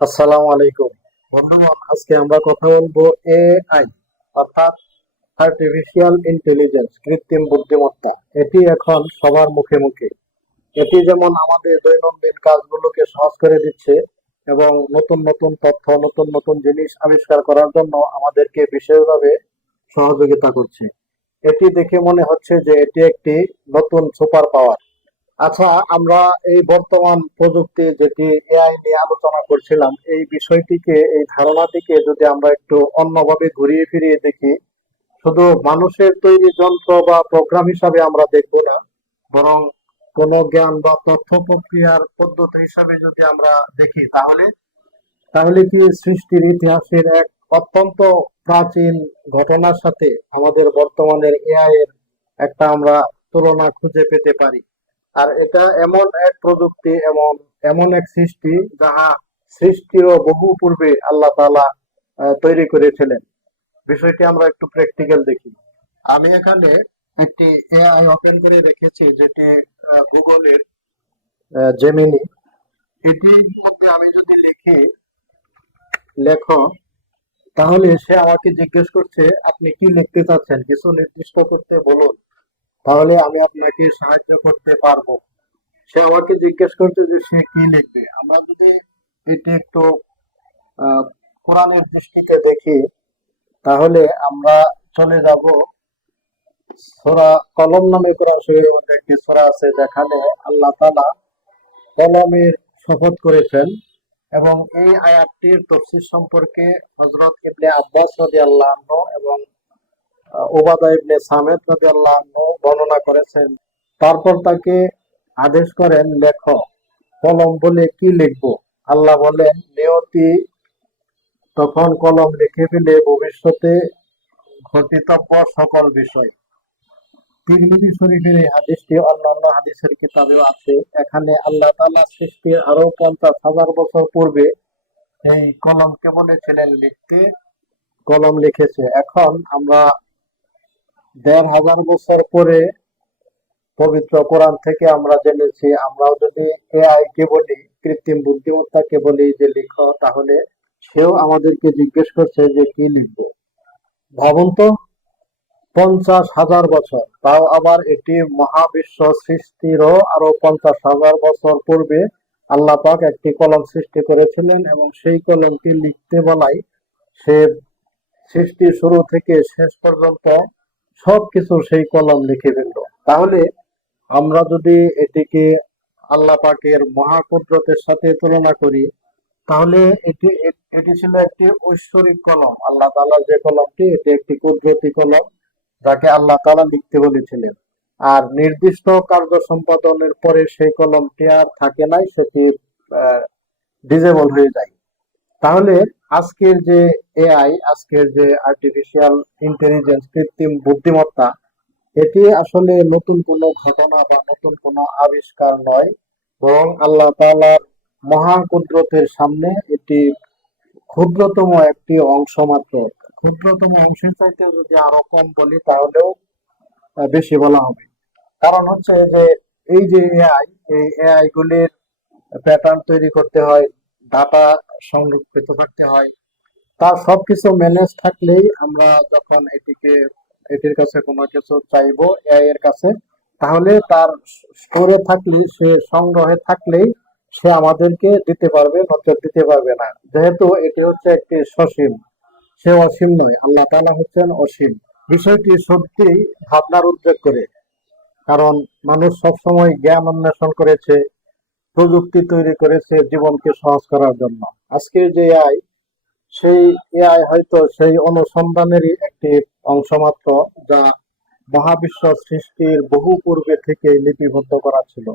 আসসালামু আলাইকুম। বন্ধুগণ আজকে আমরা কথা বলব এআই অর্থাৎ আর্টিফিশিয়াল ইন্টেলিজেন্স কৃত্রিম বুদ্ধিমত্তা। এটি এখন সবার মুখে মুখে। এটি যেমন আমাদের দৈনন্দিন কাজগুলোকে সহজ করে দিচ্ছে এবং নতুন নতুন তথ্য, নতুন নতুন জিনিস আবিষ্কার করার জন্য আমাদেরকে বিশেষভাবে সহযোগিতা করছে। এটি দেখে মনে হচ্ছে যে এটি একটি নতুন সুপার পাওয়ার আচ্ছা আমরা এই বর্তমান প্রযুক্তি যেটি এআই নিয়ে আলোচনা করছিলাম, এই বিষয়টিকে, এই ধারণাটিকে যদি আমরা একটু অন্যভাবে ঘুরিয়ে ফিরিয়ে দেখি, শুধু মানুষের তৈরি যন্ত্র বা প্রোগ্রাম হিসাবে আমরা দেখব না, বরং কোন জ্ঞান বা তথ্য প্রক্রিয়ার পদ্ধতি হিসাবে যদি আমরা দেখি, তাহলে তাহলে কি সৃষ্টির ইতিহাসের এক অত্যন্ত প্রাচীন ঘটনার সাথে আমাদের বর্তমানের এআই এর একটা আমরা তুলনা খুঁজে পেতে পারি? আর এটা এমন এক প্রযুক্তি এমন এমন এক সৃষ্টি যাহা সৃষ্টিরও বহু পূর্বে আল্লাহ আহ, তৈরি করেছিলেন। বিষয়টি আমরা একটু প্র্যাকটিক্যাল দেখি। আমি এখানে একটি এআই ওপেন করে রেখেছি যেটি গুগলের জেমিনি মধ্যে আমি যদি লিখি লেখো তাহলে সে আমাকে জিজ্ঞেস করছে আপনি কি লিখতে চাচ্ছেন? কিছু নির্দিষ্ট করতে বলুন। তাহলে আমি আপনাকে সাহায্য করতে পারব। সে আমাকে জিজ্ঞেস করছে যে সে কি লিখবে। আমরা যদি এটি একটু কোরআনের দৃষ্টিতে দেখি, তাহলে আমরা চলে যাব সূরা কলম নামে কোরআন শরীফের মধ্যে একটি সূরা আছে, যেখানে আল্লাহ তালা কলমের শপথ করেছেন এবং এই আয়াতটির তফসির সম্পর্কে হযরত ইবনে আব্বাস রাদিয়াল্লাহু আনহু এবং উবাদা ইবনে সামেদ রাদিয়াল্লাহু আনহু বর্ণনা করেছেন। তারপর তাকে আদেশ করেন, লেখ, কলম বলে কি লিখব? আল্লাহ বলেন, নিয়তি তখন কলম লিখে ফেলে ভবিষ্যতে ঘটিতব্য সকল বিষয়। তিরমিজি শরীফের এই হাদিসটি অন্যান্য হাদিসের কিতাবেও আছে। এখানে আল্লাহ তাআলা সৃষ্টির আরও পঞ্চাশ হাজার বছর পূর্বে এই কলমকে বলেছিলেন লিখতে। কলম লিখেছে। এখন আমরা দেড় হাজার বছর পরে পবিত্র কোরআন থেকে আমরা জেনেছি, আমরাও যদি এআই কে বলি, কৃত্রিম বুদ্ধিমত্তাকে বলি যে লিখো, তাহলে সেও আমাদেরকে জিজ্ঞেস করছে যে কি লিখব। ভাবুন তো, পঞ্চাশ হাজার বছর, তাও আবার এটি মহাবিশ্ব সৃষ্টিরও আরও পঞ্চাশ হাজার বছর পূর্বে আল্লাহ পাক একটি কলম সৃষ্টি করেছিলেন এবং সেই কলমটি লিখতে বলাই সে সৃষ্টি শুরু থেকে শেষ পর্যন্ত সবকিছু সেই কলম লিখে ফেলল। তাহলে আমরা যদি এটিকে আল্লাহ পাকের মহাকুদরতের সাথে তুলনা করি, তাহলে এটি এটি ছিল একটি ঐশ্বরিক কলম। আল্লাহ তাআলার যে কলমটি, এটি একটি কুদরতি কলম, যাকে আল্লাহ তাআলা লিখতে বলেছিলেন। আর নির্দিষ্ট কার্য সম্পাদনের পরে সেই কলমটি আর থাকে নাই, সেটি ডিজেবল হয়ে যায়। তাহলে আজকের যে এআই, আজকের যে আর্টিফিশিয়াল ইন্টেলিজেন্স কৃত্রিম বুদ্ধিমত্তা, এটি আসলে নতুন কোনো ঘটনা বা নতুন কোনো আবিষ্কার নয়। বরং আল্লাহ তাআলার মহা কুদরতের সামনে এটি ক্ষুদ্রতম একটি অংশ মাত্র। ক্ষুদ্রতম অংশের চাইতে যদি আরও কম বলি, তাহলেও বেশি বলা হবে। কারণ হচ্ছে যে এই যে এআই, এই এআই গুলির প্যাটার্ন তৈরি করতে হয় ডাটা সংরক্ষিত থাকতে হয়। তার সবকিছু ম্যানেজ থাকলেই আমরা যখন এটিকে, এটির কাছে কোনো কিছু চাইব এআই এর কাছে, তাহলে তার স্টোরে থাকলে সে সংগ্রহে থাকলেই সে আমাদেরকে দিতে পারবে নচর দিতে পারবে না। যেহেতু এটি হচ্ছে একটি সসীম, সে অসীম নয়, আল্লাহ তাআলা হচ্ছেন অসীম। বিষয়টি সত্যিই ভাবনার উদ্বেগ করে। কারণ মানুষ সবসময় জ্ঞান অন্বেষণ করেছে প্রযুক্তি তৈরি করেছে জীবনকে সহজ করার জন্য। আজকে যে এআই, সেই এআই হয়তো সেই অনুসন্ধানেরই একটি অংশ মাত্র যা মহাবিশ্ব সৃষ্টির বহু পূর্বে থেকে লিপিবদ্ধ করা ছিল।